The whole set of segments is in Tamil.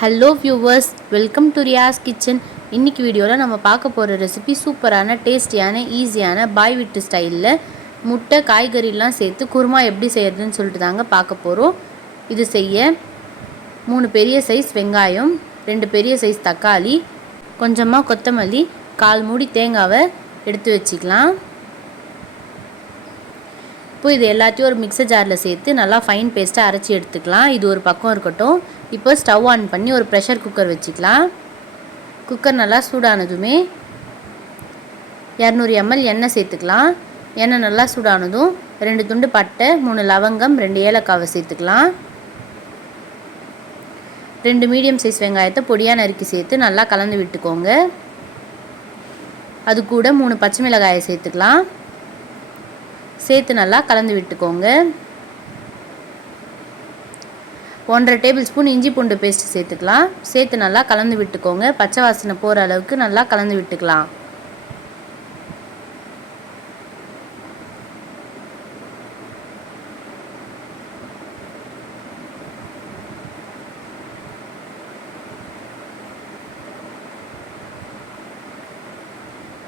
Hello viewers welcome to Riyas kitchen இன்னைக்கு வீடியோவில் நம்ம பார்க்க போகிற ரெசிபி சூப்பரான டேஸ்டியான ஈஸியான பாய் விட்டு ஸ்டைலில் முட்டை காய்கறிலாம் சேர்த்து குருமா எப்படி செய்கிறதுன்னு சொல்லிட்டு தாங்க பார்க்க போகிறோம் இது செய்ய மூணு பெரிய சைஸ் வெங்காயம் ரெண்டு பெரிய சைஸ் தக்காளி கொஞ்சமாக கொத்தமல்லி கால் மூடி தேங்காவை எடுத்து வச்சுக்கலாம். இப்போ இது எல்லாத்தையும் ஒரு மிக்சர் ஜாரில் சேர்த்து நல்லா ஃபைன் பேஸ்ட்டாக அரைச்சி எடுத்துக்கலாம். இது ஒரு பக்கம் இருக்கட்டும். இப்போ ஸ்டவ் ஆன் பண்ணி ஒரு ப்ரெஷர் குக்கர் வச்சுக்கலாம். குக்கர் நல்லா சூடானதுமே இரநூறு எம்எல் எண்ணெய் சேர்த்துக்கலாம். எண்ணெய் நல்லா சூடானதும் ரெண்டு துண்டு பட்டை மூணு லவங்கம் ரெண்டு ஏலக்காவை சேர்த்துக்கலாம். ரெண்டு மீடியம் சைஸ் வெங்காயத்தை பொடியாக நறுக்கி சேர்த்து நல்லா கலந்து விட்டுக்கோங்க. அது கூட மூணு பச்சை மிளகாயை சேர்த்துக்கலாம். சேர்த்து நல்லா கலந்து விட்டுக்கோங்க. ஒன்றரை டேபிள் ஸ்பூன் இஞ்சி பூண்டு பேஸ்ட் சேர்த்துக்கலாம். சேர்த்து நல்லா கலந்து விட்டுக்கோங்க. பச்சை வாசனை போகிற அளவுக்கு நல்லா கலந்து விட்டுக்கலாம்.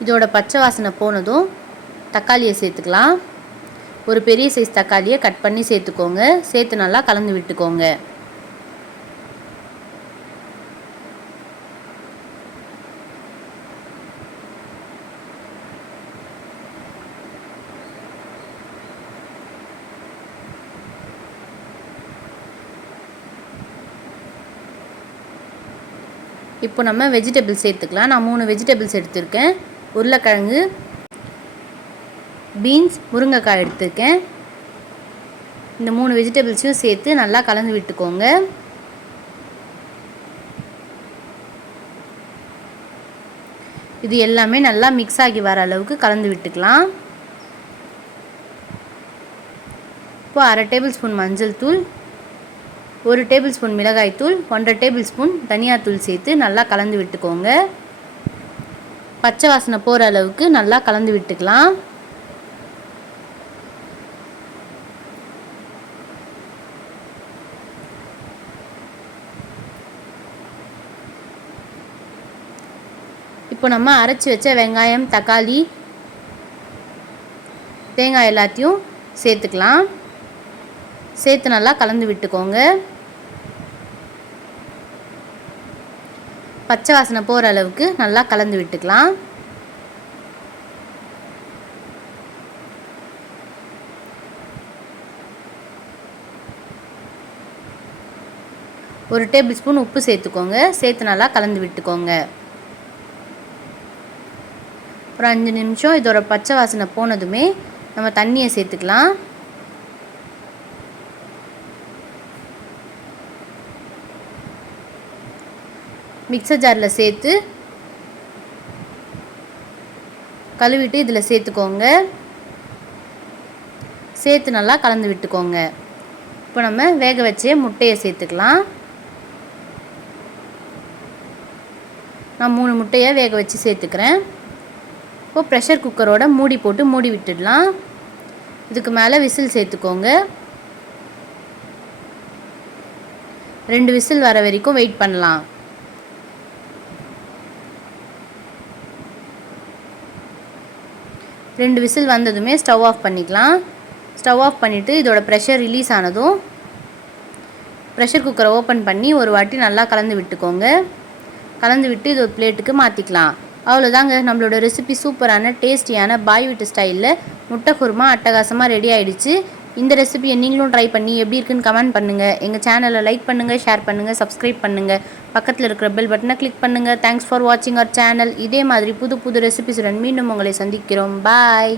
இதோட பச்சை வாசனை போனதும் தக்காளியை சேர்த்துக்கலாம். ஒரு பெரிய சைஸ் தக்காளியை கட் பண்ணி சேர்த்துக்கோங்க. சேர்த்து நல்லா கலந்து விட்டுக்கோங்க. இப்போ நம்ம வெஜிடபிள்ஸ் சேர்த்துக்கலாம். நான் மூணு வெஜிடபிள்ஸ் எடுத்திருக்கேன். உருளைக்கிழங்கு பீன்ஸ் முருங்கைக்காய் எடுத்துருக்கேன். இந்த மூணு வெஜிடபிள்ஸையும் சேர்த்து நல்லா கலந்து விட்டுக்கோங்க. இது எல்லாமே நல்லா மிக்ஸ் ஆகி வர அளவுக்கு கலந்து விட்டுக்கலாம். இப்போ அரை டேபிள் ஸ்பூன் மஞ்சள் தூள் ஒரு டேபிள் ஸ்பூன் மிளகாய் தூள் ஒன்றரை டேபிள் ஸ்பூன் தனியாத்தூள் சேர்த்து நல்லா கலந்து விட்டுக்கோங்க. பச்சை வாசனை போகிற அளவுக்கு நல்லா கலந்து விட்டுக்கலாம். இப்போ நம்ம அரைச்சி வச்ச வெங்காயம் தக்காளி தேங்காய் எல்லாத்தையும் சேர்த்துக்கலாம். சேர்த்து நல்லா கலந்து விட்டுக்கோங்க. பச்சை வாசனை போகிற அளவுக்கு நல்லா கலந்து விட்டுக்கலாம். ஒரு டேபிள் ஸ்பூன் உப்பு சேர்த்துக்கோங்க. சேர்த்து நல்லா கலந்து விட்டுக்கோங்க. ஒரு அஞ்சு நிமிஷம் இதோட பச்சை வாசனை போனதுமே நம்ம தண்ணியை சேர்த்துக்கலாம். மிக்சர் ஜாரில் சேர்த்து கழுவிட்டு இதில் சேர்த்துக்கோங்க. சேர்த்து நல்லா கலந்து விட்டுக்கோங்க. இப்போ நம்ம வேக வச்சே முட்டையை சேர்த்துக்கலாம். நான் மூணு முட்டையை வேக வச்சு சேர்த்துக்கிறேன். இப்போது ப்ரெஷர் குக்கரோட மூடி போட்டு மூடி விட்டுடலாம். இதுக்கு மேலே விசில் சேர்த்துக்கோங்க. ரெண்டு விசில் வர வரைக்கும் வெயிட் பண்ணலாம். ரெண்டு விசில் வந்ததுமே ஸ்டவ் ஆஃப் பண்ணிக்கலாம். ஸ்டவ் ஆஃப் பண்ணிவிட்டு இதோட ப்ரெஷர் ரிலீஸ் ஆனதும் ப்ரெஷர் குக்கரை ஓப்பன் பண்ணி ஒரு வாட்டி நல்லா கலந்து விட்டுக்கோங்க. கலந்து விட்டு இது ஒரு பிளேட்டுக்கு மாற்றிக்கலாம் அவ்வளோதாங்க நம்மளோட ரெசிபி சூப்பரான டேஸ்டியான பாய் வீட்டு ஸ்டைலில் முட்டை குருமா அட்டகாசமாக ரெடி ஆகிடுச்சு இந்த ரெசிபியை நீங்களும் ட்ரை பண்ணி எப்படி இருக்குன்னு கமெண்ட் பண்ணுங்கள் எங்கள் சேனலை லைக் பண்ணுங்கள் ஷேர் பண்ணுங்கள் சப்ஸ்கிரைப் பண்ணுங்கள் பக்கத்தில் இருக்கிற பெல் பட்டனை கிளிக் பண்ணுங்கள் தேங்க்ஸ் ஃபார் வாட்சிங் அவர் சேனல் இதே மாதிரி புது புது ரெசிபிஸுடன் மீண்டும் உங்களை சந்திக்கிறோம். பாய்